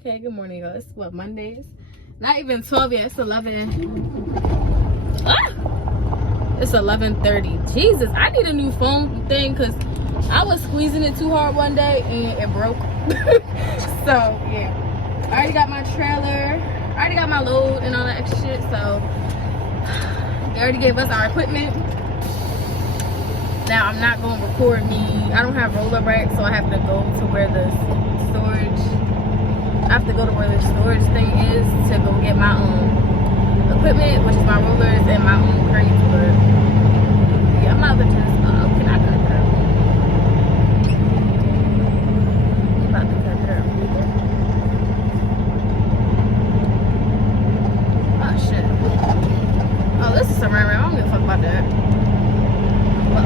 Okay, good morning, guys. What, Mondays? Not even 12 yet. It's 11. It's 11:30. Jesus, I need a new phone thing because I was squeezing it too hard one day and it broke. So yeah, I already got my trailer. I already got my load and all that extra shit. So they already gave us our equipment. Now I'm not going to record me. I don't have roller racks, so I have to go to where the storage. I have to go to where the storage thing is to go get my own equipment, which is my rollers and my own crates. But yeah, I'm not about to just. Oh, can I cut that? I'm about to cut that. Oh shit. Oh, this is some right. I don't give a fuck about that. But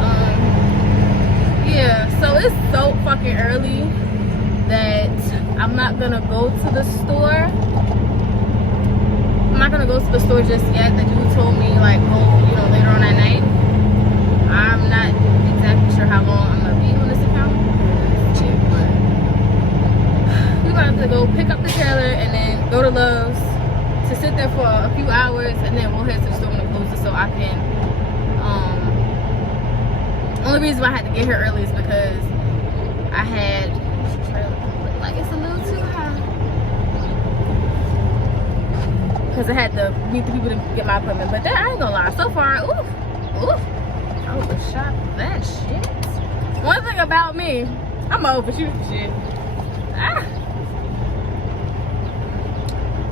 yeah. So it's so fucking early that I'm not gonna go to the store. I'm not gonna go to the store just yet. The dude told me like go, later on at night. I'm not exactly sure how long I'm gonna be on this account. But we're gonna have to go pick up the trailer and then go to Love's to sit there for a few hours, and then we'll head to the store when it closes so I can. Only reason why I had to get here early is because I had. Like it's a little too high because I had to meet the people to get my equipment. But that, I ain't gonna lie, so far, ooh, I overshot that shit. One thing about me, I'm overshoot shit.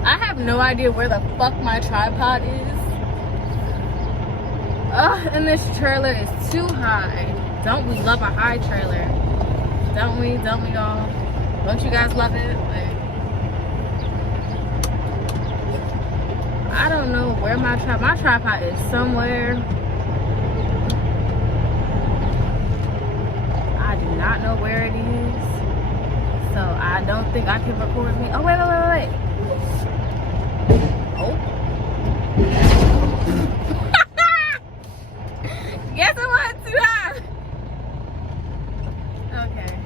I have no idea where the fuck my tripod is. And this trailer is too high. Don't we love a high trailer? Don't we y'all? Don't you guys love it? Like, I don't know where my tripod is somewhere. I do not know where it is. So I don't think I can record me. Oh, wait. Oh. Guess it was too high. Okay.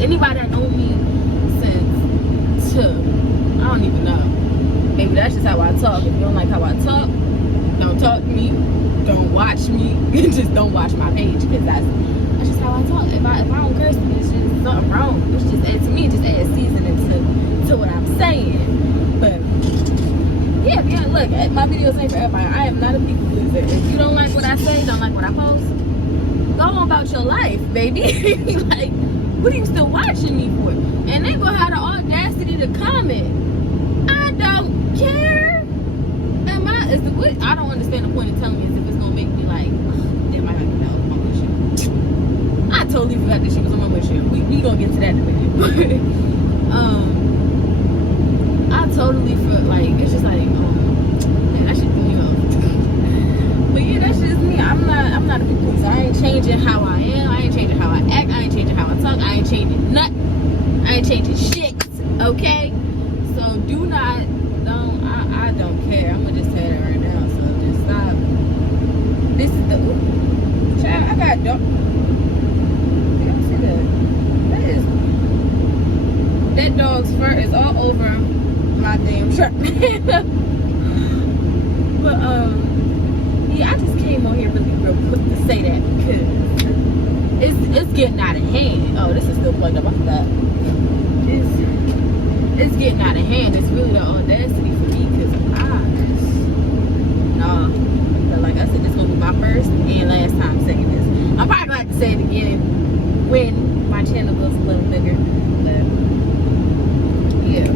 Anybody that know me since I don't even know. Maybe that's just how I talk. If you don't like how I talk, don't talk to me. Don't watch me. Just don't watch my page because that's just how I talk. If I don't curse me, it's just something wrong. It's just to me, just add seasoning to what I'm saying. But yeah, look, my videos ain't for everybody. I am not a people pleaser. If you don't like what I say, don't like what I post, go on about your life, baby. Like, what are you still watching me for? And they gonna have the audacity to comment. I don't care. I don't understand the point of telling me is if it's gonna make me like, damn, I gotta get out of my bullshit. I totally forgot that shit was on my bullshit. We gonna get to that in a minute. I totally for like, it's just like, man, that shit me off. But yeah, that's just me. I'm not a people pleaser. I ain't changing how I am. I ain't changing how I act. I ain't changing how I talk. I ain't changing nothing. I ain't changing shit. Okay? So do not, I don't care. I'm gonna just tell that right now. So just stop. This is the, child, I got dog. Y'all see that? That dog's fur is all over my damn truck. But yeah, I just came on here really real quick to say that because it's getting out of hand. Oh, this is still plugged up. I forgot. It's getting out of hand. It's really the audacity for me because nah. But like I said, this is gonna be my first and last time saying this. I'm probably gonna have to say it again when my channel goes a little bigger. But yeah,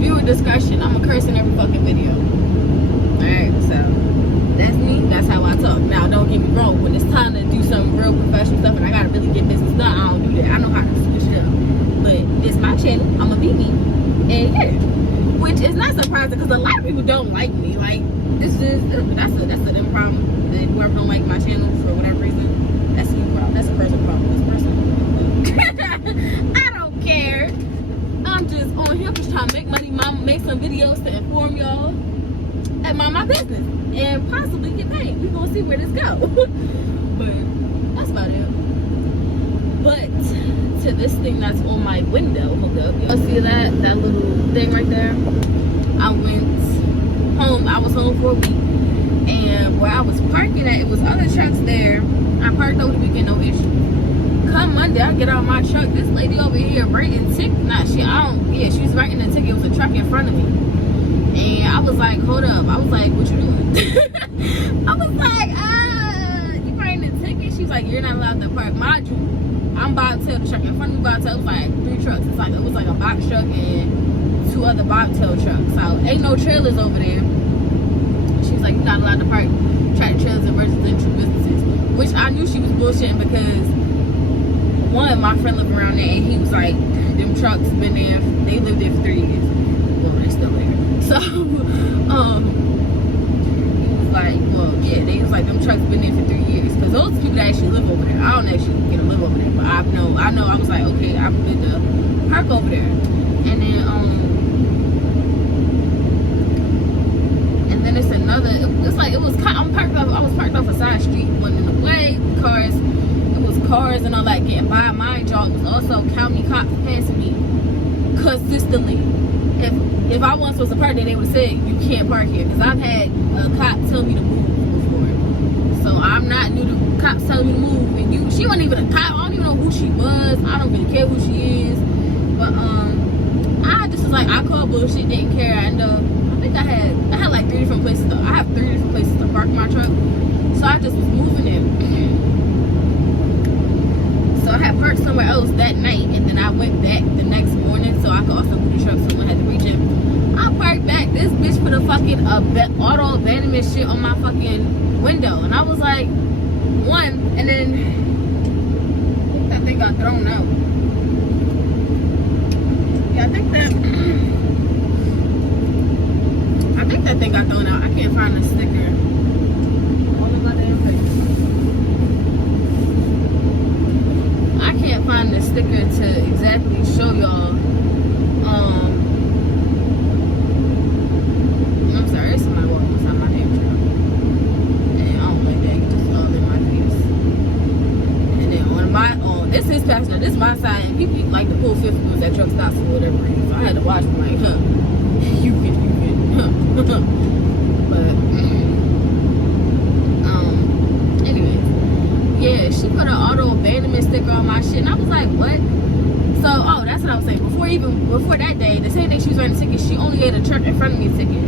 viewer discussion. I'm a curse in every fucking video. Alright, so that's me. That's how I talk. Now, don't get me wrong. When it's time to do some real professional stuff and I gotta really get business done, I don't do that. I know how to switch it up. But it's my channel. I'ma be me. And yeah, which is not surprising because a lot of people don't like me. Like, this is that's a them problem. That whoever don't like my channel for whatever reason, that's a problem. That's a personal problem. This person. I don't care. I'm just on here just trying to make money, make some videos to inform y'all and mind my business and possibly get paid. We're gonna see where this goes. But that's about it. But to this thing that's on my window, hold up, y'all see that little thing right there? I went home. I was home for a week, and where I was parking at, it was other trucks there. I parked over the weekend, no issue. Come Monday, I get out of my truck. This lady over here writing ticket. She was writing the ticket. It was a truck in front of me. And I was like, hold up. I was like, what you doing? I was like, you writing the ticket? She was like, you're not allowed to park. Mind you, I'm about to tell the truck in front of me, it was like 3 trucks. It was like a box truck and 2 other bobtail trucks. So ain't no trailers over there. She was like, you're not allowed to park tractor trailers in residential businesses. Which I knew she was bullshitting because one, my friend lived around there and he was like, them trucks been there, they lived there for 3 years. Well, they're still there. So, he was like, well, yeah, they was like, them trucks been there for 3 years. Because those people that actually live over there, I don't actually get to live over there, but I know, I was like, okay, I'm good to park over there. And then it's another, it's like, I was parked off a side street, wasn't in the way, cars and all that getting by. My job was also county cops passing me consistently. If I wasn't supposed to park there, they would have said you can't park here. Because I've had a cop tell me to move before. So I'm not new to cops telling me to move. And she wasn't even a cop. I don't even know who she was. I don't really care who she is. But I just was like, I called bullshit, didn't care. And I think I had like 3 different places though. I have 3 different places to park my truck. So I just was moving it. So I had parked somewhere else that night, and then I went back the next morning so I could also move the truck. Someone had to reach it. I parked back. This bitch put a fucking auto abandonment shit on my fucking window, and I was like, one, and then I think that thing got thrown out. Yeah, I think that thing got thrown out. I can't find the sticker. Find the sticker to exactly show y'all. I'm sorry, it's somebody walking beside my damn truck. And I don't like that, it just all in my face. And then this is passenger, this is my side, and people like to pull fifth wheels that truck stops for whatever reason. So I had to watch them like, you can, But anyway. Yeah, she put an auto abandonment sticker on my shit, and I was like, what? So, that's what I was saying. Before that day, the same day she was writing a ticket, she only gave a truck in front of me a ticket.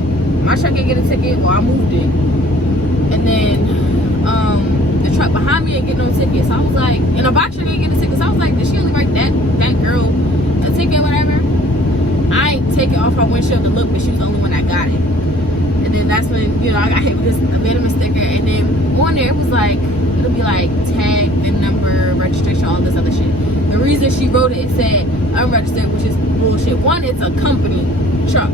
My truck didn't get a ticket, well, I moved it. And then, the truck behind me didn't get no ticket. So I was like, and a box truck didn't get a ticket. So I was like, did she only write that girl a ticket, whatever? I ain't take it off her windshield to look, but she was the only one that got it. And then that's when, I got hit with this abandonment sticker. And then on there, it was like, it'll be like tag, VIN number, registration, all this other shit. The reason she wrote it said unregistered, which is bullshit. One, it's a company truck.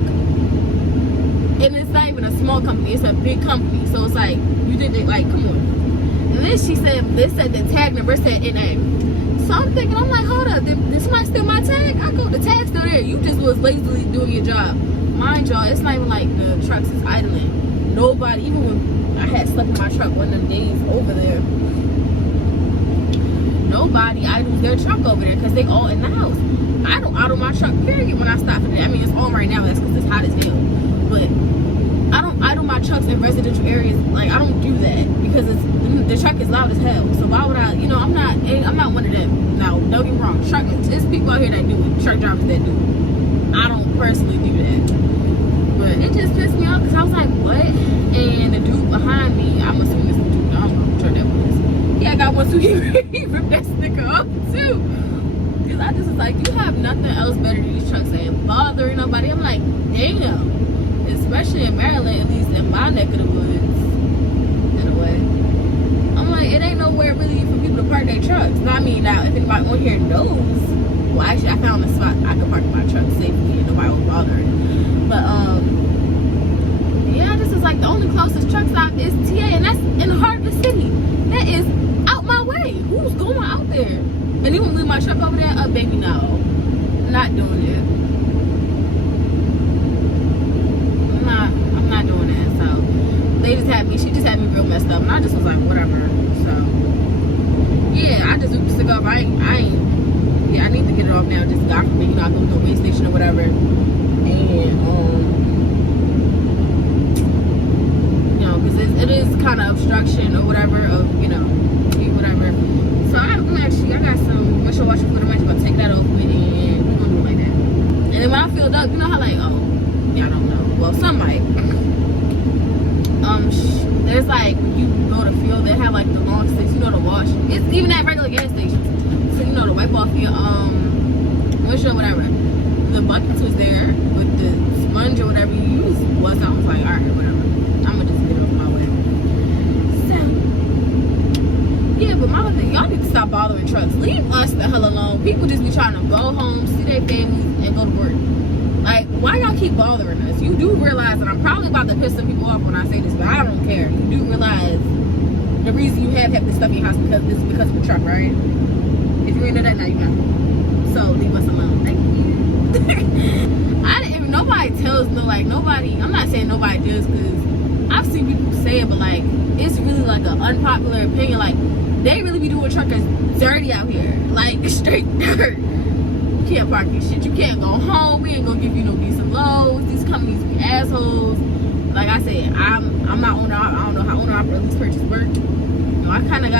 And it's not even a small company, it's a big company. So it's like, you think they like, come on. And then she said, they said the tag number said NA. So I'm thinking, I'm like, hold up, did somebody steal my tag? I go, the tag's still there. You just was lazily doing your job. Mind y'all, it's not even like the trucks is idling. Nobody, even when I had slept in my truck one of them days over there, nobody idles their truck over there because they all in the house. I don't idle my truck, period, when I stop for it. I mean, it's on right now, that's because it's hot as hell. But I don't idle my trucks in residential areas. Like, I don't do that because the truck is loud as hell. So why would I, I'm not one of them. Now, don't get me wrong, there's people out here that do it, truck drivers that do it. I don't personally do that. But it just pissed me off because I was like, what? And the dude behind me, I'm assuming it's the dude, I don't know what truck that was. Yeah, I got one too, he ripped that sticker off too. Because I just was like, you have nothing else better than these trucks ain't bothering nobody. I'm like, damn. Especially in Maryland, at least in my neck of the woods, in a way. I'm like, it ain't nowhere really for people to park their trucks. Now, I mean, now, if anybody on here knows, well, actually, I found a spot I could park my truck safely and nobody will bother it. But, yeah, this is like the only closest truck stop is TA, and that's in the heart of the city. That is out my way. Who's going out there? And you want to leave my truck over there? Baby, no. Not doing it. I'm not doing that. So she just had me real messed up, and I just was like, whatever. So yeah, I just ooped to go. I need to get it off now. Just God forbid, I go to a weigh station or whatever, and because it is kind of obstruction or whatever of whatever. So I got some windshield washer fluid. I'm actually gonna take that off and we're gonna do it like that. And then when I filled up, how like, I don't know. Well, some might. There's like, you go to field, they have like the long sticks, to wash. It's even at regular gas stations. So to wipe off your windshield, whatever. The buckets was there with the sponge or whatever you use was out. I was like, alright, whatever. I'm gonna just get it off my way. So yeah, but my thing, y'all need to stop bothering trucks. Leave us the hell alone. People just be trying to go home, see their families, and go to work. Like, why y'all keep bothering us? You do realize that I'm probably about to piss some people off when I say this, but I don't care. You do realize the reason you have this stuff in your house is because of the truck, right? If you're into that, now you know. So leave us alone. Thank you. If nobody tells nobody, I'm not saying nobody does, because I've seen people say it, but like, it's really like an unpopular opinion. Like, they really be doing truckers dirty out here. Like, straight dirt. You can't park your shit. You can't go home. We ain't gonna give you no decent loads. These companies be assholes. Like I said, I'm not owner. I don't know how owner-operator lease purchase work. I kind of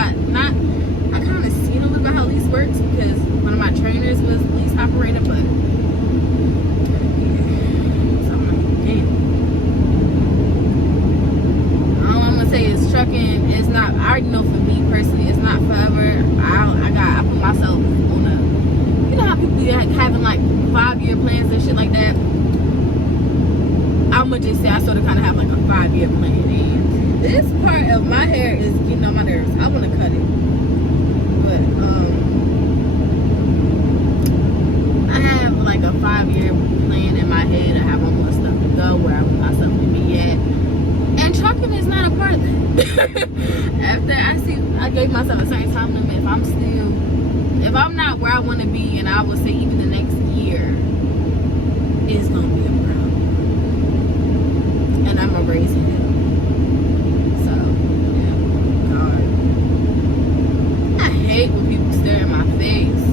seen a little bit how lease works because one of my trainers was lease operator, but so I'm like, damn. All I'm gonna say is trucking is not. I already know for me personally, it's not forever. I put myself on a. You know how people be having like 5-year plans and shit like that? I'ma just say I sort of kind of have like a 5-year plan. And this part of my hair is getting on my nerves. I want to cut it, but I have like a 5-year plan in my head. I have all my stuff to go, where I want myself to be at, and trucking is not a part of that. After I gave myself a certain time limit. If I'm not where I want to be, and I would say even the next year, it's gonna be a problem, and I'm a raising it. So, yeah, God, I hate when people stare in my face.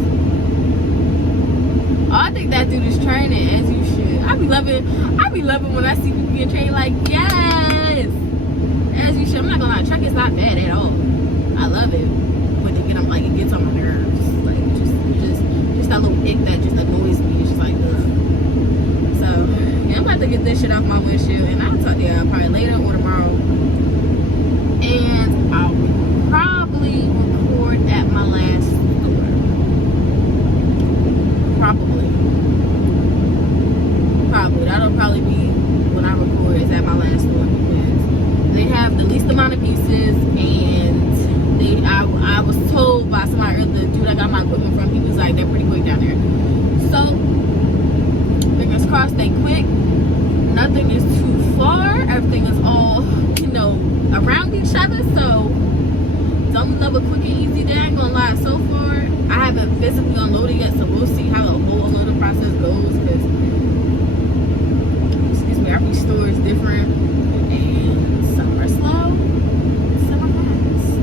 Oh, I think that dude is training, as you should. I be loving when I see people being trained. Like, yes, as you should. I'm not gonna lie, truck is not bad at all. I love it, but it gets on my nerves. Just that little ick that just annoys me. It's just like, ugh. So, yeah, I'm about to get this shit off my windshield, and I'll talk to y'all probably later or tomorrow. And I'll probably record at my last store. Probably. That'll probably be when I record is at my last store, because they have the least amount of pieces, and I was told by somebody earlier, the dude I got my equipment from, he was like, they're pretty quick down there. So, fingers crossed they quick. Nothing is too far. each other, so don't love a quick and easy day. I ain't gonna lie, so far I haven't physically unloaded yet, so we'll see how the whole unloading process goes, because excuse me, every store is different and some are slow, some are fast.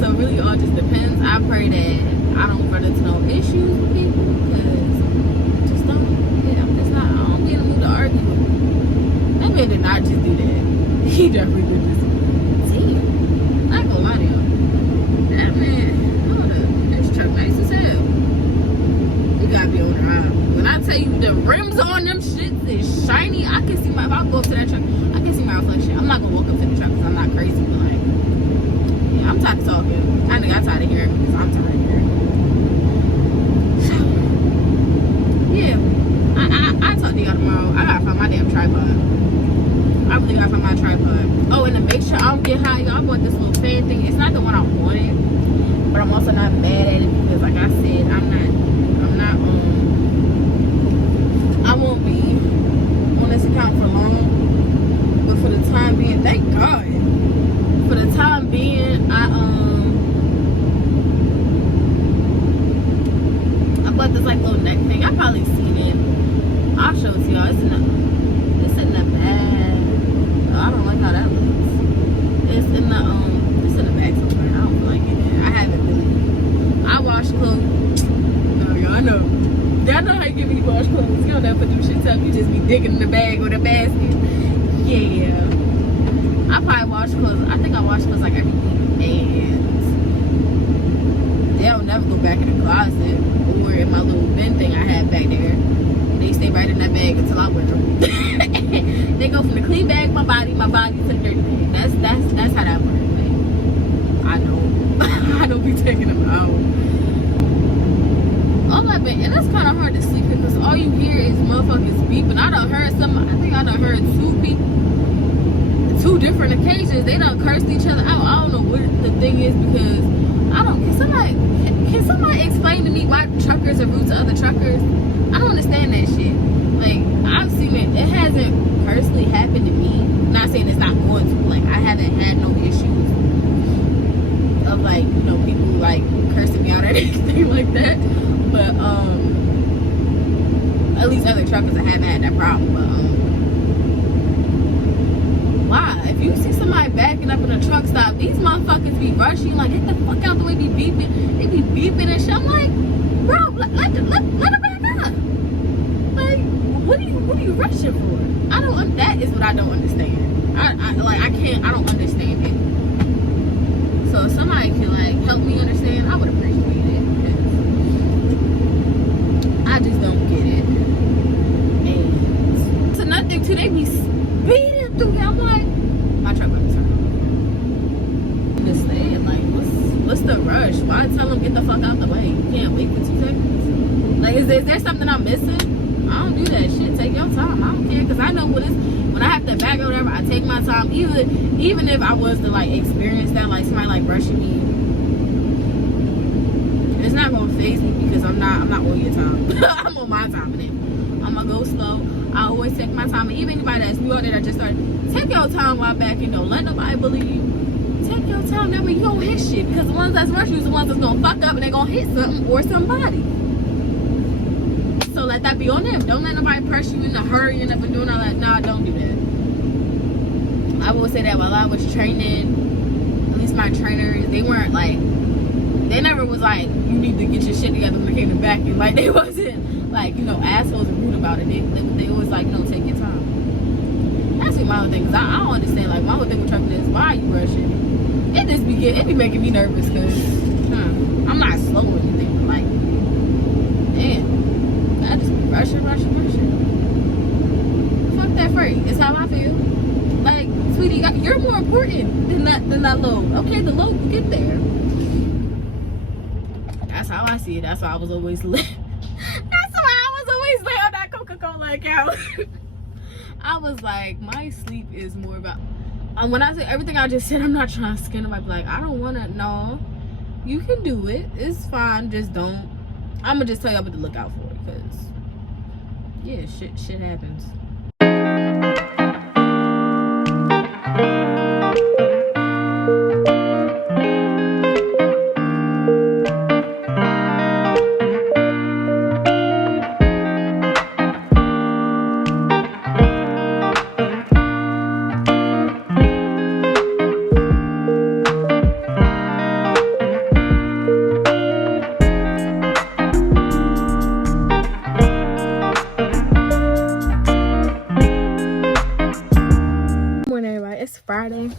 So really all just depends. I pray that I don't run into no issues with people, because just don't, yeah, I'm just not, I don't be in the mood to argue. That man did not just do that. He definitely did this. Damn. I ain't gonna lie to y'all. That man, hold up. This truck nice as hell. You gotta be on the ride. When I tell you the rims on them shits is shiny, I can see my, if I go up to that truck, I can see my reflection. I'm not gonna walk up to the truck because I'm not crazy, but like, yeah, I'm tired of talking. I think I'm tired of hearing because I'm tired of hearing. Yeah. I'll talk to y'all tomorrow. I gotta find my damn tripod. I really gotta find my tripod. Oh, and to make sure I don't get high, y'all, I want this little fan thing. It's not the one I wanted, but I'm also not mad at it because, like I said, I won't be on this account for long. But for the time being, thank God. For the time being, I bought this like little neck thing. I probably seen it. I'll show it to y'all. It's in the bag. I don't like how that looks. It's in the bag somewhere. I don't like it. I haven't really. I wash clothes. No, y'all know. Y'all know how you get me to wash clothes. You don't never put them shits up. You just be digging in the bag or the basket. Yeah. I probably wash clothes. I think I wash clothes like every week, and they'll never go back in the closet or in my little bin thing I had back there. They stay right in that bag until I wear them. They go from the clean bag, my body to the dirty bag. That's how that works, man. I know. I don't be taking them out. All I've been, and it's kind of hard to sleep because all you hear is motherfuckers beeping. I done heard two different occasions. They done cursed each other out. I don't know what the thing is, because can somebody explain to me why truckers are rude to other truckers? I don't understand that shit. Like, I've seen it. It hasn't personally happened to me. I'm not saying it's not going to. Like, I haven't had no issues of, like, you know, people like cursing me out or anything like that. But at least other truckers I haven't had that problem. But why? If you see somebody backing up in a truck stop, these motherfuckers be rushing, like, get the fuck out the way, be beeping. They be beeping and shit. I'm like, bro, let her back up. Like, what are you rushing for? That is what I don't understand. I don't understand it. So if somebody can, like, help me understand, I would appreciate it, because I just don't get it. And it's another thing too, they be speeding through here. I'm like, my truck would turn. Understand, like, what's the rush? Why tell them get the fuck out the way? You can't wait for 2 seconds. Like, is there something I'm missing? I don't do that shit. Take your time. I don't care, because I know when I have to back or whatever, I take my time. Even if I was to, like, experience that, like somebody like rushing me, it's not gonna faze me, because I'm not on your time. I'm on my time, and then I'm gonna go slow. I always take my time. And even anybody that's new out there that just started, take your time while backing. Don't let nobody bully you. Take your time. That way you don't hit shit, because the ones that's rushing you is the ones that's gonna fuck up and they're gonna hit something or somebody. So let that be on them. Don't let nobody press you into hurrying up and doing all that. Nah, don't do that. I will say that while I was training, at least my trainers, they weren't like, they never was like, you need to get your shit together when it came to backing. Like, they wasn't like, you know, assholes and rude about it. They always like, no, take your time. That's my own thing, because I don't understand. Like, my whole thing with trucking is, why are you rushing? It be making me nervous, because I'm not slow or anything, but like, damn. I just be rushing. Fuck that freight. It's how I feel. Like, sweetie, you're more important than that load. Okay, the load will get there. That's how I see it. That's why I was always lit. That's why I was always lit on that Coca-Cola account. I was like, my sleep is more about. When I say everything I just said, I'm not trying to skin them. I'm like, I don't want to. No, you can do it. It's fine. Just don't. I'm gonna just tell y'all what to look out for, because yeah, shit happens. It's Friday.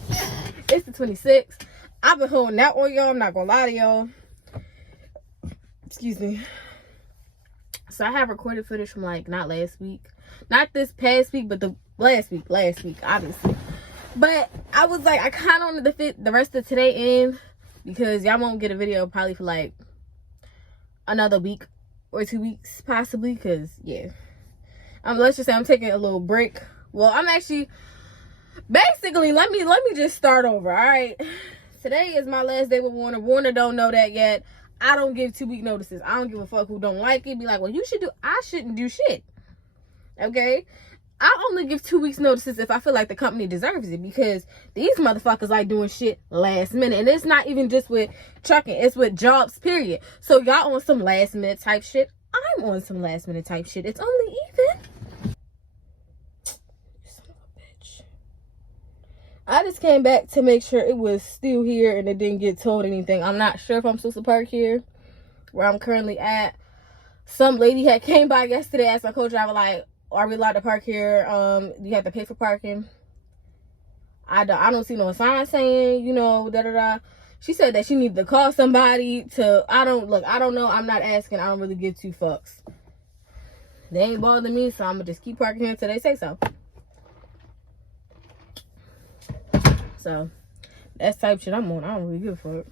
It's the 26th. I've been holding out on y'all. I'm not gonna lie to y'all. Excuse me. So I have recorded footage from like not last week, not this past week, but the last week, obviously. But I was like, I kind of wanted to fit the rest of today in because y'all won't get a video probably for like another week or 2 weeks possibly. Cause yeah, let's just say I'm taking a little break. Well, I'm actually basically let me just start over. All right, today is my last day with Werner. Werner don't know that yet. I don't give 2-week notices. I don't give a fuck who don't like it. Be like, well, you should do. I shouldn't do shit. Okay? I only give 2 weeks notices if I feel like the company deserves it, because these motherfuckers like doing shit last minute. And it's not even just with trucking. It's with jobs, period. So y'all on some last minute type shit. I'm on some last minute type shit. It's only even. Son of a bitch. I just came back to make sure it was still here and it didn't get told anything. I'm not sure if I'm supposed to park here where I'm currently at. Some lady had came by yesterday, asked my co-driver, like, are we allowed to park here? Do you have to pay for parking? I don't see no sign saying, you know, da-da-da. She said that she needed to call somebody to, I don't know. I'm not asking. I don't really give 2 fucks. They ain't bothering me, so I'm going to just keep parking here until they say so. So, that's type shit I'm on. I don't really give a fuck.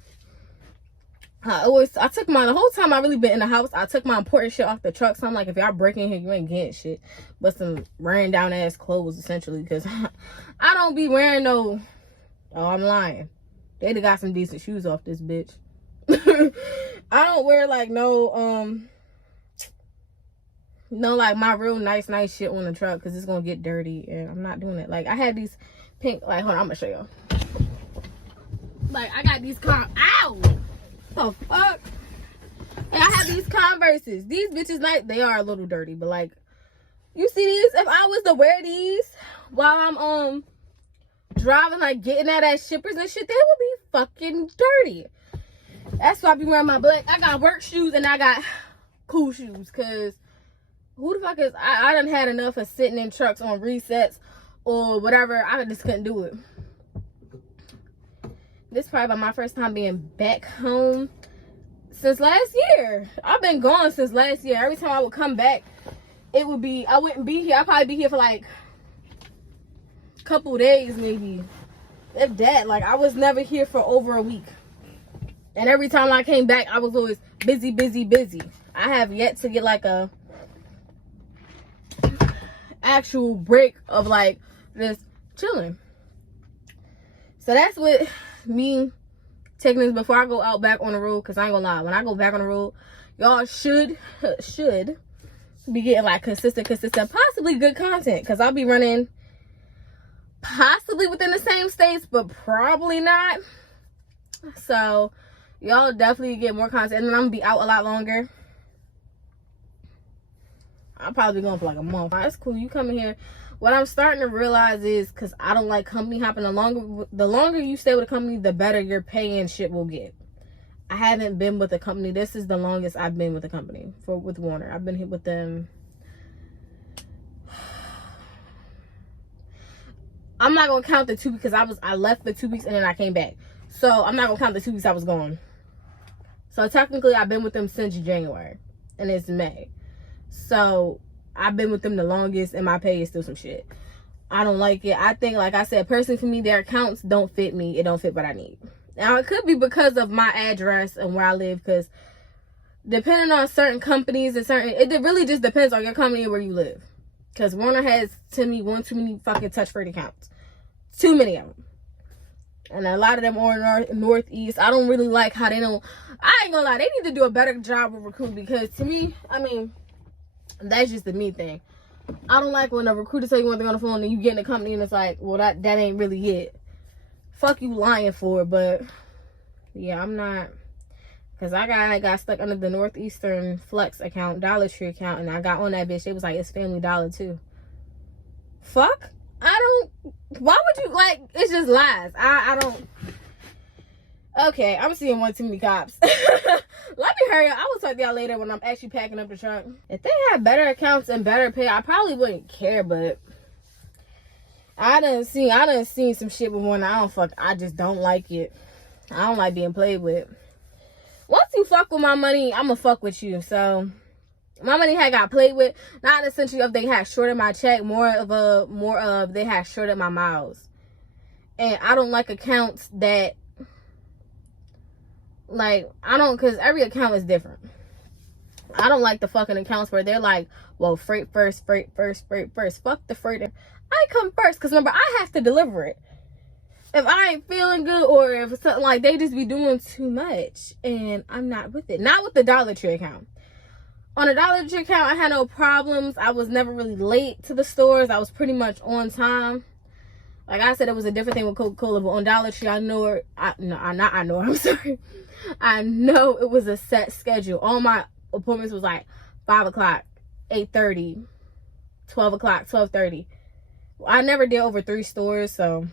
I took the whole time I really been in the house, I took my important shit off the truck. So I'm like, if y'all break in here, you ain't getting shit but some ran down ass clothes, essentially, because I don't be wearing no, oh, I'm lying. They done got some decent shoes off this bitch. I don't wear like no like my real nice shit on the truck, because it's gonna get dirty and I'm not doing it. Like, I had these pink, like, hold on, I'm gonna show y'all. Like, I got these ow! The fuck? And I have these Converses. These bitches, like, they are a little dirty, but like, you see these? If I was to wear these while I'm driving, like getting out at shippers and shit, they would be fucking dirty. That's why I be wearing my black. I got work shoes and I got cool shoes, cause who the fuck is I done had enough of sitting in trucks on resets or whatever. I just couldn't do it. This is probably my first time being back home since last year. I've been gone since last year. Every time I would come back, it would be, I wouldn't be here. I'd probably be here for like a couple days maybe. If that. Like, I was never here for over a week. And every time I came back, I was always busy. I have yet to get like a actual break of like this chilling. So that's what me taking this before I go out back on the road, because I ain't gonna lie, when I go back on the road, y'all should be getting like consistent, possibly good content, because I'll be running possibly within the same states, but probably not. So y'all definitely get more content, and then I'm gonna be out a lot longer. I'll probably be going for like a month. That's cool. You come in here. What I'm starting to realize is, because I don't like company hopping, the longer you stay with a company, the better your pay and shit will get. I haven't been with a company. This is the longest I've been with a company with Werner. I've been here with them. I'm not gonna count the 2 because I left the 2 weeks and then I came back. So I'm not gonna count the 2 weeks I was gone. So technically I've been with them since January and it's May. So I've been with them the longest and my pay is still some shit. I don't like it. I think, like I said, personally for me, their accounts don't fit me. It don't fit what I need. Now, it could be because of my address and where I live, because depending on certain companies and it really just depends on your company and where you live. Because Werner has, to me, one too many fucking touch-free accounts. Too many of them. And a lot of them are Northeast. I don't really like how they don't, I ain't gonna lie, they need to do a better job with recruiting, because to me, I mean, that's just the me thing. I don't like when a recruiter say you want to go on the phone and you get in the company and it's like, well, that ain't really it. Fuck you lying for. But yeah, I'm not, because I got stuck under the Northeastern Flex account, Dollar Tree account, and I got on that bitch. It was like, it's Family Dollar too. Fuck. Why would you, like, it's just lies. I don't. Okay, I'm seeing one too many cops. Let me hurry up. I will talk to y'all later when I'm actually packing up the truck. If they had better accounts and better pay, I probably wouldn't care, but I done seen some shit before, and I just don't like it. I don't like being played with. Once you fuck with my money, I'ma fuck with you. So my money had got played with, not essentially of they had shorted my check, more of they had shorted my miles. And I don't like accounts that, like, because every account is different. I don't like the fucking accounts where they're like, well, freight first. Fuck the freight. I come first, because remember, I have to deliver it. If I ain't feeling good, or if it's something like, they just be doing too much, and I'm not with it. Not with the Dollar Tree account. On a Dollar Tree account, I had no problems. I was never really late to the stores. I was pretty much on time. Like I said, it was a different thing with Coca-Cola, but on Dollar Tree, I know it was a set schedule. All my appointments was like 5 o'clock, 8:30, 12 o'clock, 12:30. I never did over 3 stores, so.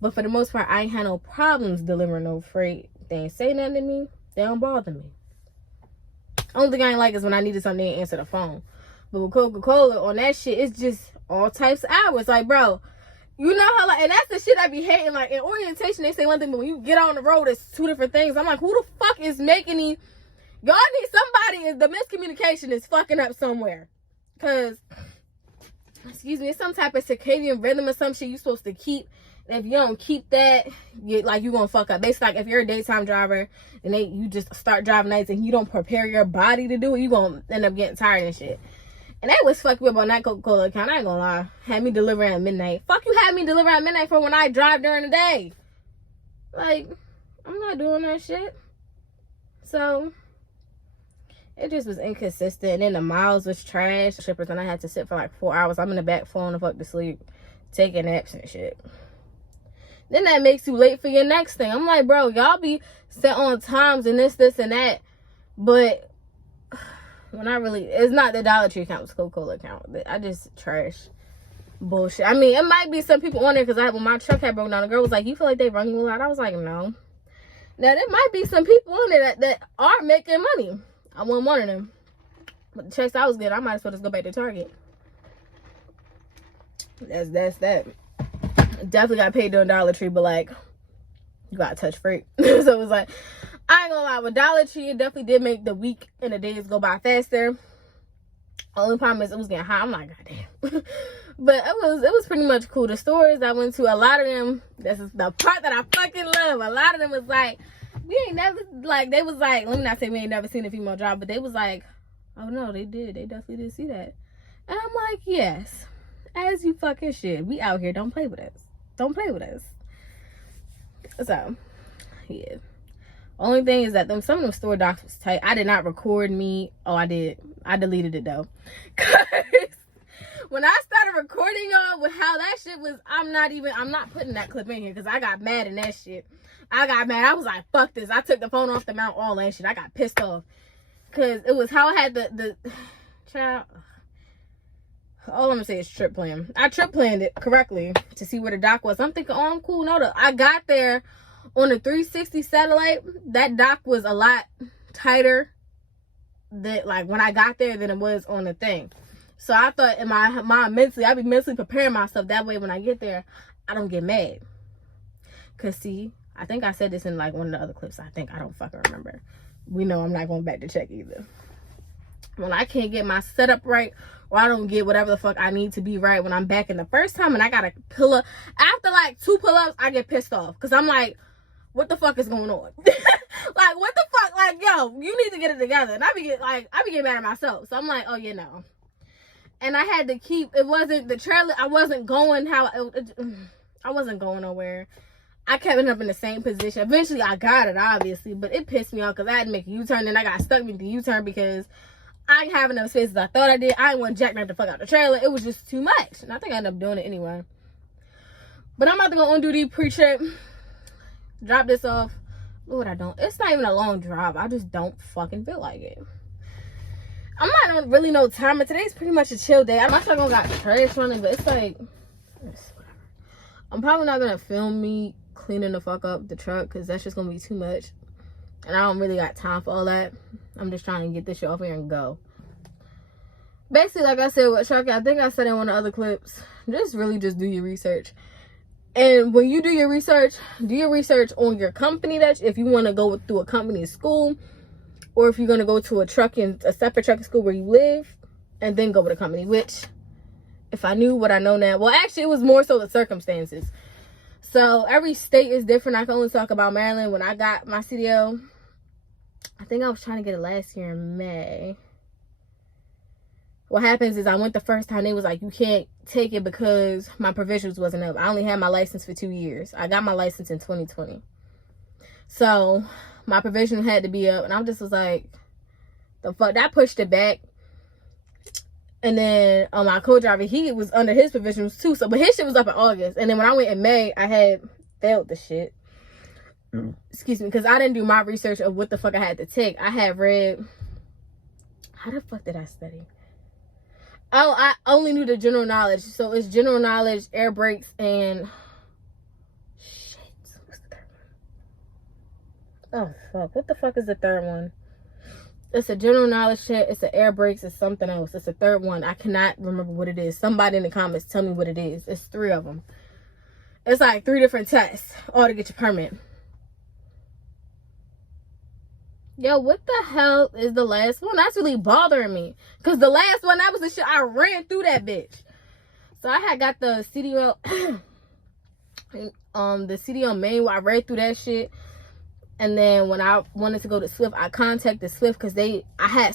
But for the most part, I ain't had no problems delivering no freight. They ain't say nothing to me. They don't bother me. Only thing I ain't like is when I needed something, they ain't answer the phone. But with Coca-Cola, on that shit, it's just all types of hours. Like, bro, you know how, like, and that's the shit I be hating. Like, in orientation, they say one thing, but when you get on the road, it's 2 different things. I'm like, who the fuck is making these? Y'all need somebody. The miscommunication is fucking up somewhere. Because, excuse me, it's some type of circadian rhythm or some shit you supposed to keep. And if you don't keep that, you're gonna fuck up. Basically, like, if you're a daytime driver and you just start driving nights and you don't prepare your body to do it, you gonna end up getting tired and shit. And that was fucked me up on that Coca-Cola account. I ain't gonna lie. Had me delivering at midnight. Fuck you, had me delivering at midnight for when I drive during the day. Like, I'm not doing that shit. So it just was inconsistent. And then the miles was trash. Shippers, and I had to sit for like 4 hours. I'm in the back falling the fuck to sleep, taking naps and shit. Then that makes you late for your next thing. I'm like, bro, y'all be set on times and this, and that. But when it's not the Dollar Tree account, it's Coca-Cola account. I just trash bullshit. I mean, it might be some people on there, because when my truck had broken down, the girl was like, you feel like they run you a lot? I was like, no. Now, there might be some people on there that are making money. I wasn't one of them. But the checks I was getting, I might as well just go back to Target. That's that. Definitely got paid during Dollar Tree, but like, you gotta touch freight. So it was like, I ain't gonna lie, with Dollar Tree, it definitely did make the week and the days go by faster. Only problem is it was getting hot. I'm like, goddamn. But it was pretty much cool. The stores I went to, a lot of them, this is the part that I fucking love. A lot of them was like, we ain't never, like, they was like, let me not say we ain't never seen a female drive, but they was like, oh no, they did. They definitely did see that. And I'm like, yes, as you fucking should. We out here, don't play with us. Don't play with us. So, yeah. Only thing is that some of them store docs was tight. I did not record me. Oh, I did. I deleted it though. Cause when I started recording y'all with how that shit was, I'm not putting that clip in here, because I got mad in that shit. I got mad. I was like, fuck this. I took the phone off the mount, all that shit. I got pissed off. Cause it was how I had the child. All I'm gonna say is trip plan. I trip planned it correctly to see where the dock was. I'm thinking, oh, I'm cool. No, I got there on the 360 satellite. That dock was a lot tighter like when I got there than it was on the thing. So I thought in my mind mentally, I'd be mentally preparing myself. That way when I get there, I don't get mad. Cause see, I think I said this in like one of the other clips. I don't fucking remember. We know I'm not going back to check either. When I can't get my setup right, or I don't get whatever the fuck I need to be right when I'm back in the first time and I gotta pull up. After like 2 pull-ups, I get pissed off. Because I'm like, what the fuck is going on? Like, what the fuck? Like, yo, you need to get it together. And I be getting mad at myself. So I'm like, oh, you know. And I had to keep, it wasn't, the trailer, I wasn't going I wasn't going nowhere. I kept ending up in the same position. Eventually, I got it, obviously. But it pissed me off because I had to make a U-turn. And I got stuck with the U-turn because I ain't having enough space as I thought I did. I didn't want to jackknife the fuck out the trailer. It was just too much. And I think I ended up doing it anyway. But I'm about to go on duty pre-trip. Drop this off. Lord, I don't. It's not even a long drive. I just don't fucking feel like it. I'm not on really no timer. Today's pretty much a chill day. I'm not sure I'm gonna got trash running, but it's like, it's whatever. I'm probably not gonna film me cleaning the fuck up the truck because that's just gonna be too much. And I don't really got time for all that. I'm just trying to get this shit off here and go. basically, like I said with Sharky, I think I said in one of the other clips, just do your research. And when you do your research on your company, that if you want to go through a company school, or if you're going to go to a separate trucking school where you live, and then go with a company, which if I knew what I know now, well, actually it was more so the circumstances. So every state is different. I can only talk about Maryland. When I got my CDL, I think I was trying to get it last year in May. What happens is I went the first time, they was like, you can't take it because my provisionals wasn't up. I only had my license for 2 years. I got my license in 2020. So my provisional had to be up, and I just was like, the fuck, that pushed it back. And then my co-driver, he was under his provisionals too. So, but his shit was up in August. And then when I went in May, I had failed the shit. Excuse me, because I didn't do my research of what the fuck I had to take. I had read, how the fuck did I study? Oh, I only knew the general knowledge. So it's general knowledge, air brakes, and shit. What's the third one? Oh fuck, what the fuck is the third one? It's a general knowledge check, it's an air brakes, it's something else. It's a third one. I cannot remember what it is. Somebody in the comments tell me what it is. It's 3 of them. It's like 3 different tests all to get your permit. Yo, what the hell is the last one? That's really bothering me. Because the last one, that was the shit. I ran through that bitch. So I had got the CDL, the CDL manual. I read through that shit. And then when I wanted to go to Swift, I contacted Swift because that's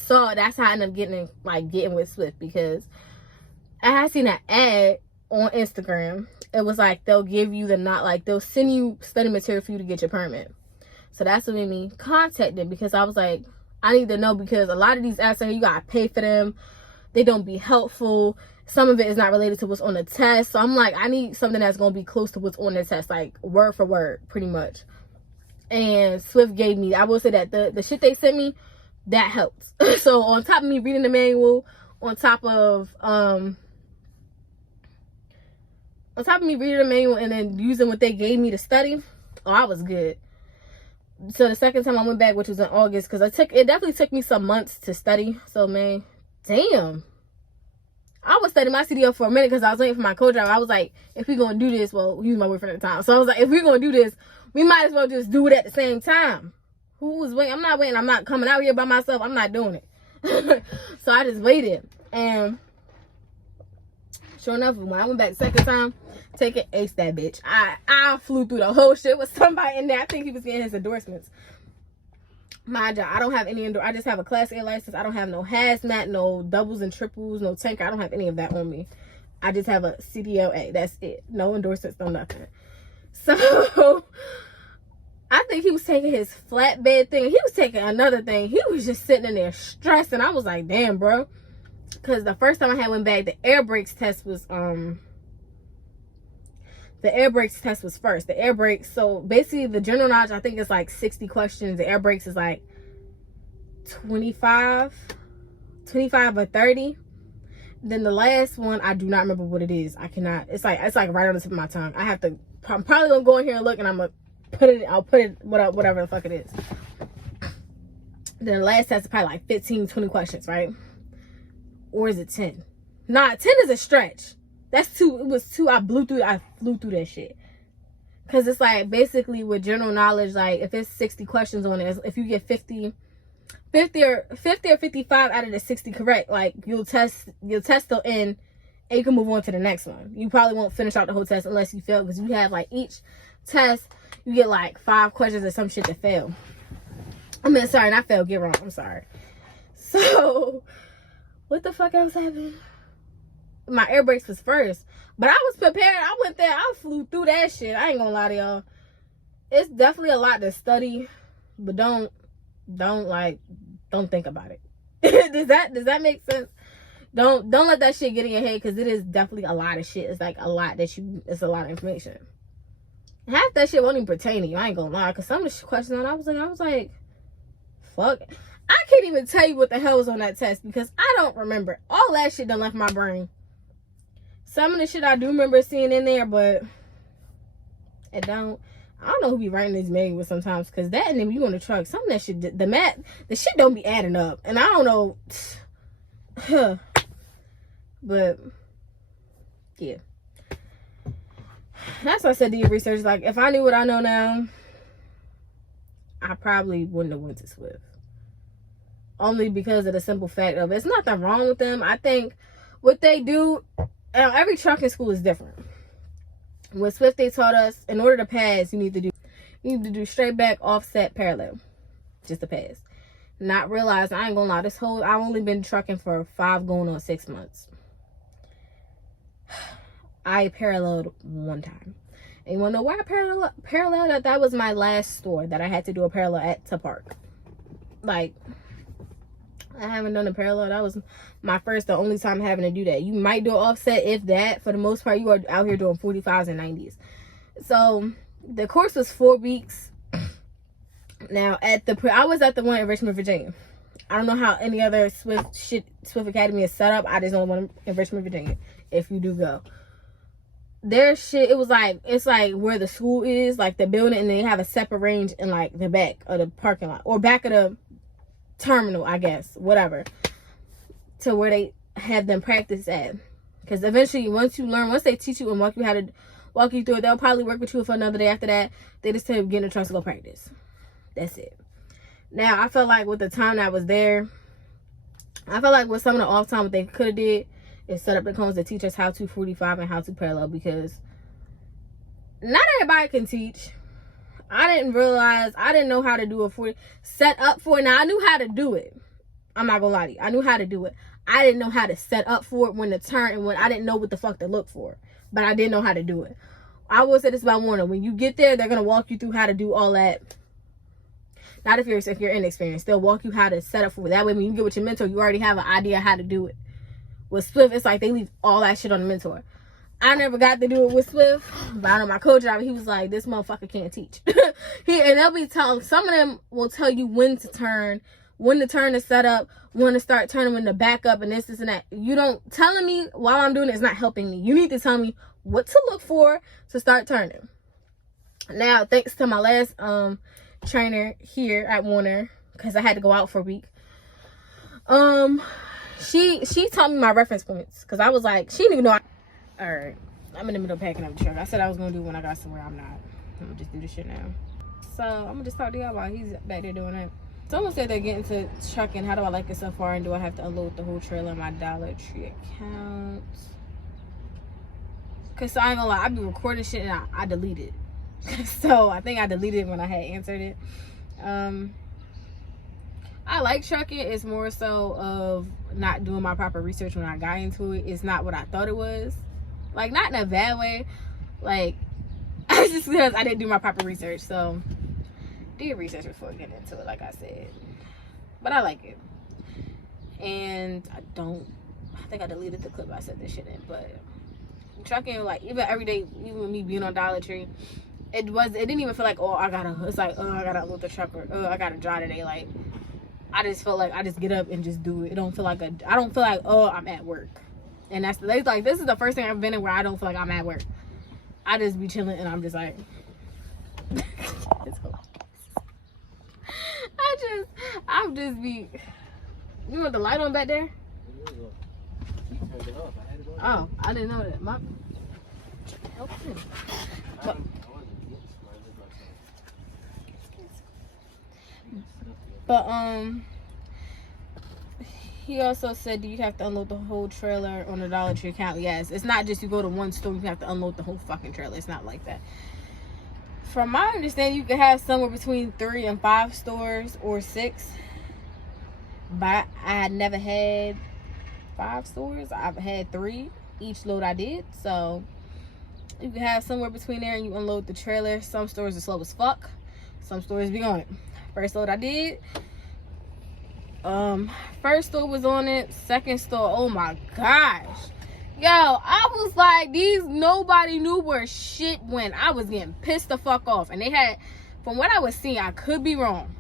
how I ended up getting with Swift, because I had seen an ad on Instagram. It was like, they'll give you they'll send you study material for you to get your permit. So that's what made me contact them, because I was like, I need to know, because a lot of these apps say you gotta pay for them. They don't be helpful. Some of it is not related to what's on the test. So I'm like, I need something that's gonna be close to what's on the test, like word for word, pretty much. And Swift gave me, I will say that the shit they sent me, that helps. So on top of me reading the manual, on top of me reading the manual and then using what they gave me to study, oh, I was good. So the second time I went back, which was in August, because it definitely took me some months to study. So man, damn, I was studying my CDL for a minute because I was waiting for my co-driver. I was like, if we're gonna do this, well, he was my boyfriend at the time. So I was like, if we're gonna do this, we might as well just do it at the same time. Who was waiting? I'm not waiting. I'm not coming out here by myself. I'm not doing it. So I just waited, and sure enough, when I went back the second time, take it, ace that bitch. I flew through the whole shit with somebody in there. I think he was getting his endorsements. Mind you, I don't have any I just have a Class A license. I don't have no hazmat, no doubles and triples, no tanker. I don't have any of that on me. I just have a CDL. That's it. No endorsements, no nothing. So I think he was taking his flatbed thing. He was taking another thing. He was just sitting in there stressing. I was like, damn, bro. Because the first time I had went back, the air brakes test was first. The air brakes, so basically the general knowledge, I think it's like 60 questions. The air brakes is like 25 or 30. Then the last one, I do not remember what it is. I cannot, it's like right on the tip of my tongue. I'm probably gonna go in here and look, and I'll put it whatever the fuck it is. Then the last test is probably like 15, 20 questions, right? Or is it 10? Nah, 10 is a stretch. That's 2. It was 2. I flew through that shit. Because it's like, basically with general knowledge, like if it's 60 questions on it, if you get 50 or 55 out of the 60 correct, like you'll test till end, and you can move on to the next one. You probably won't finish out the whole test unless you fail, because you have like each test, you get like 5 questions or some shit to fail. I mean, sorry, not fail, get wrong. I'm sorry. So what the fuck else happened? My air brakes was first, but I was prepared. I went there, I flew through that shit. I ain't gonna lie to y'all. It's definitely a lot to study, but don't think about it. does that make sense? Don't let that shit get in your head, because it is definitely a lot of shit. It's like a lot it's a lot of information. Half that shit won't even pertain to you. I ain't gonna lie, because some of the questions I was like, fuck. I can't even tell you what the hell was on that test, because I don't remember. All that shit done left my brain. Some of the shit I do remember seeing in there, but I don't know who be writing these manuals sometimes, because that, and then you on the truck, some of that shit, the shit don't be adding up. And I don't know. But yeah, that's why I said do your research. Like, if I knew what I know now, I probably wouldn't have went to Swift. Only because of the simple fact of it's nothing wrong with them. I think what they do, every trucking school is different. With Swift, they taught us in order to pass, you need to do straight back, offset, parallel, just to pass. Not realize, I ain't gonna lie, I've only been trucking for 5 going on 6 months. I paralleled one time. And you wanna know why I paralleled? That was my last store that I had to do a parallel at to park. Like, I haven't done a parallel. That was my first, the only time having to do that. You might do an offset, if that. For the most part, you are out here doing 45s and 90s. So the course was 4 weeks. Now I was at the one in Richmond, Virginia. I don't know how any other Swift Academy is set up. I just know one in Richmond, Virginia. If you do go, their shit, it's like where the school is, like the building, and they have a separate range in like the back of the parking lot or back of the terminal, I guess, whatever, to where they have them practice at. Because eventually, once they teach you and walk you through it, they'll probably work with you for another day. After that, they just tell you get in the trucks to go practice. That's it. Now, I felt like with the time that I was there, I felt like with some of the off time, what they could have did is set up the cones to teach us how to 45 and how to parallel, because not everybody can teach. I didn't know how to do a 40 set up for it. Now, I knew how to do it. I'm not gonna lie to you. I knew how to do it. I didn't know how to set up for it, when to turn, and when I didn't know what the fuck to look for. But I didn't know how to do it. I will say this about Werner. When you get there, they're gonna walk you through how to do all that. Not if you're inexperienced. They'll walk you how to set up for it. That way, when you get with your mentor, you already have an idea how to do it. With Swift, it's like they leave all that shit on the mentor. I never got to do it with Swift, but I know my coach, he was like, this motherfucker can't teach. And they'll be telling, some of them will tell you when to turn the setup, when to start turning, when to back up, and this and that. You don't, telling me while I'm doing it is not helping me. You need to tell me what to look for to start turning. Now, thanks to my last trainer here at Werner, because I had to go out for a week. She taught me my reference points, because I was like, she didn't even know. Alright, I'm in the middle of packing up the truck. I said I was going to do it when I got somewhere. I'm not. I'm going to just do this shit now. So, I'm going to just talk to y'all while he's back there doing that. Someone said they're getting to trucking. How do I like it so far? And do I have to unload the whole trailer in my Dollar Tree account? Because I ain't going to lie. I be recording shit and I delete it. So, I think I deleted it when I had answered it. I like trucking. It's more so of not doing my proper research when I got into it. It's not what I thought it was. Like, not in a bad way. Like, it's just because I didn't do my proper research. So, do your research before getting into it, like I said. But I like it. And I think I deleted the clip I said this shit in. But trucking, like, even every day, even with me being on Dollar Tree, it didn't even feel like, I gotta unload the truck, or I gotta drive today. Like, I just felt like I just get up and just do it. I don't feel like, I'm at work. And this is the first thing I've been in where I don't feel like I'm at work. I just be chilling and I'm just like, I'm just be, you want the light on back there? Oh, I didn't know that. But he also said, do you have to unload the whole trailer on the Dollar Tree account? Yes. It's not just you go to one store, you have to unload the whole fucking trailer. It's not like that. From my understanding, you could have somewhere between 3 and 5 stores or 6. But I had never had 5 stores. I've had 3 each load I did. So you can have somewhere between there and you unload the trailer. Some stores are slow as fuck. Some stores be on it. First load I did, first store was on it. Second store, oh my gosh, yo, I was like, nobody knew where shit went. I was getting pissed the fuck off. And they had, from what I was seeing, I could be wrong,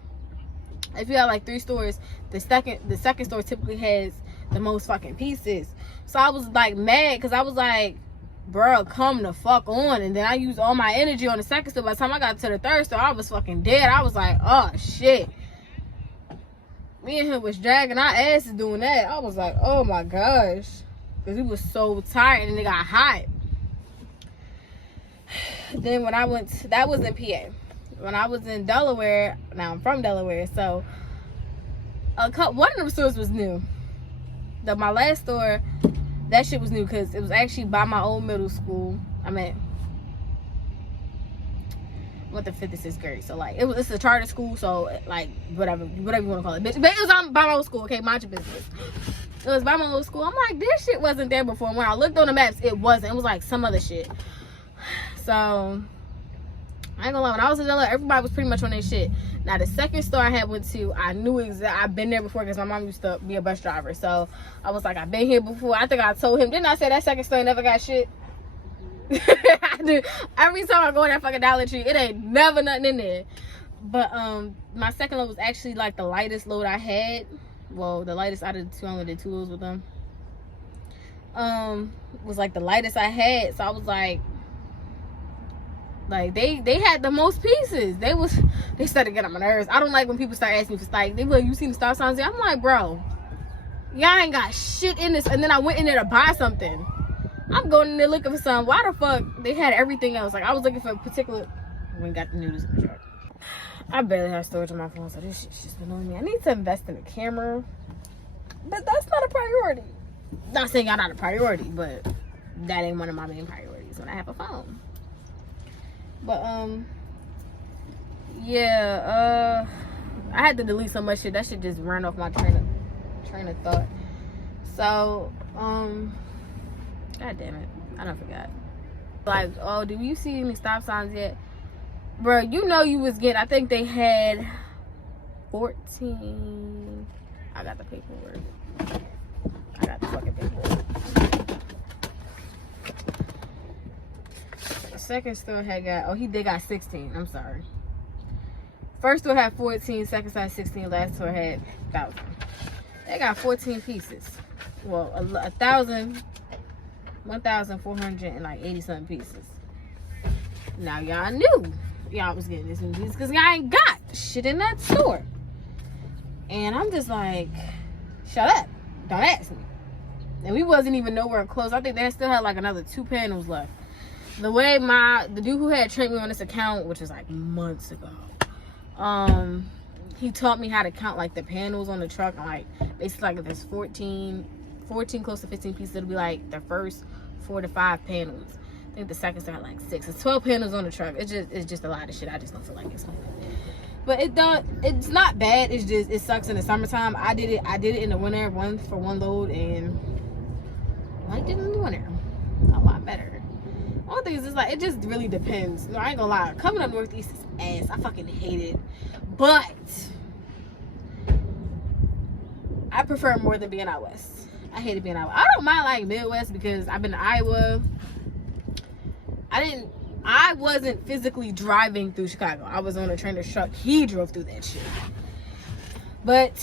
if you have like 3 stores, the second store typically has the most fucking pieces. So I was like mad, because I was like, bro, come the fuck on. And then I used all my energy on the second store. By the time I got to the third store, I was fucking dead. I was like, oh shit. Me and him was dragging our asses doing that. I was like, oh my gosh. because we was so tired and it got hot. Then when I went, that was in PA. When I was in Delaware, now I'm from Delaware, so one of them stores was new. My last store, that shit was new because it was actually by my old middle school. I went to 5th and 6th grade, so like it's a charter school, so like whatever you want to call it, bitch. But it was by my old school. Okay, mind your business. It was by my old school. I'm like, this shit wasn't there before. When I looked on the maps, it wasn't. It was like some other shit. So I ain't gonna lie, when I was in Delaware, everybody was pretty much on their shit. Now the second store I had went to, I knew I've been there before because my mom used to be a bus driver. So I was like, I've been here before. I think I told him, didn't I say that second store never got shit? I do. Every time I go in that fucking Dollar Tree, it ain't never nothing in there. But my second load was actually like the lightest load I had. Well, the lightest out of the two. I only did 2 loads with them. Was like the lightest I had. So I was like they had the most pieces. They started getting on my nerves. I don't like when people start asking me for like, they be like, you seen the stop signs there? I'm like, bro, y'all ain't got shit in this. And then I went in there to buy something. I'm going in there looking for something. Why the fuck they had everything else? Like I was looking for a particular. We got the noodles in the truck. I barely have storage on my phone, so this shit's just annoying me. I need to invest in a camera, but that's not a priority. Not saying I'm not a priority, but that ain't one of my main priorities when I have a phone. But yeah, I had to delete so much shit. That shit just ran off my train of thought. So god damn it, I don't forgot. Like, oh, do you see any stop signs yet? Bro, you know you was getting, I think they had 14. I got the paperwork. I got the fucking paperwork. The second store had they got 16. I'm sorry. First store had 14, second store had 16, last store had 1,000. They got 14 pieces. Well, 1,480 something pieces. Now y'all knew y'all was getting this new because y'all ain't got shit in that store. And I'm just like, shut up, don't ask me. And we wasn't even nowhere close. I think they still had like another 2 panels left. The way the dude who had trained me on this account, which was like months ago, he taught me how to count like the panels on the truck. Like basically like if there's 14 close to 15 pieces, it'll be like the first 4 to 5 panels. I think the second had like 6. It's 12 panels on the truck. It's just a lot of shit. I just don't feel like explaining it. But it's not bad. It's just, it sucks in the summertime. I did it in the winter, for one load, and I liked it in the winter a lot better. One thing is just like, it just really depends. No, I ain't gonna lie. Coming up Northeast is ass. I fucking hate it. But I prefer it more than being out west. I hated being out west. I don't mind like Midwest because I've been to Iowa. I wasn't physically driving through Chicago. I was on a trainer's truck. He drove through that shit. But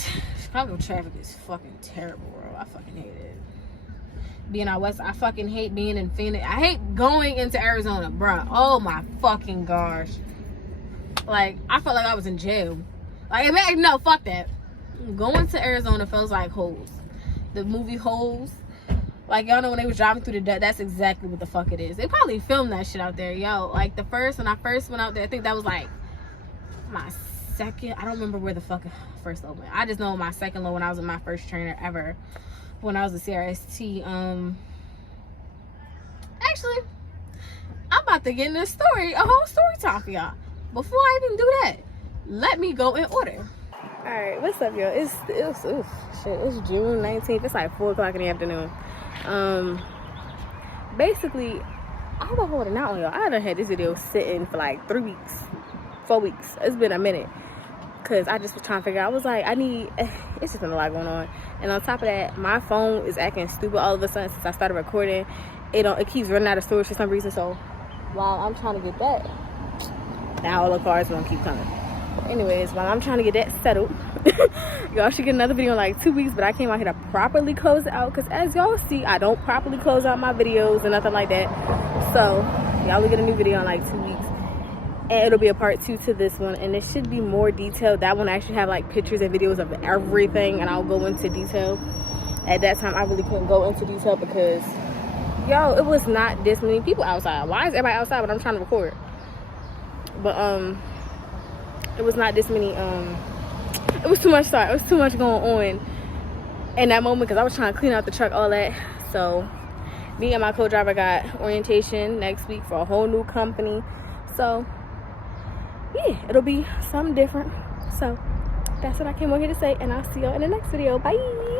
Chicago traffic is fucking terrible, bro. I fucking hate it. Being out west, I fucking hate being in Phoenix. I hate going into Arizona, bro. Oh my fucking gosh. Like, I felt like I was in jail. Like, no, fuck that. Going to Arizona feels like Holes. The movie Holes. Like, y'all know when they was driving through the desert, that's exactly what the fuck it is. They probably filmed that shit out there, yo. Like, when I first went out there, I think that was like my second, I don't remember where the fuck first load went. I just know my second load when I was with my first trainer ever, when I was a CRST. Actually, I'm about to get in this story, a whole story time for y'all. Before I even do that, let me go in order. Alright, what's up, y'all? It's June 19th. It's like 4 o'clock in the afternoon. Basically, I'm not holding out on y'all. I done had this video sitting for like 4 weeks. It's been a minute. Because I just was trying to figure out. I was like, it's just been a lot going on. And on top of that, my phone is acting stupid all of a sudden since I started recording. It keeps running out of storage for some reason. So while I'm trying to get that, now all the cars won't keep coming. Anyways, while I'm trying to get that settled, y'all should get another video in like 2 weeks, but I came out here to properly close it out because as y'all see, I don't properly close out my videos and nothing like that. So y'all will get a new video in like 2 weeks, and it'll be a part 2 to this one, and it should be more detailed. That one actually have like pictures and videos of everything, and I'll go into detail. at that time I really couldn't go into detail because, yo, it was not this many people outside. Why is everybody outside when I'm trying to record? But it was not this many. It was too much. Sorry, it was too much going on in that moment because I was trying to clean out the truck, all that. So me and my co-driver got orientation next week for a whole new company. So yeah, it'll be something different. So that's what I came over here to say, and I'll see y'all in the next video. Bye.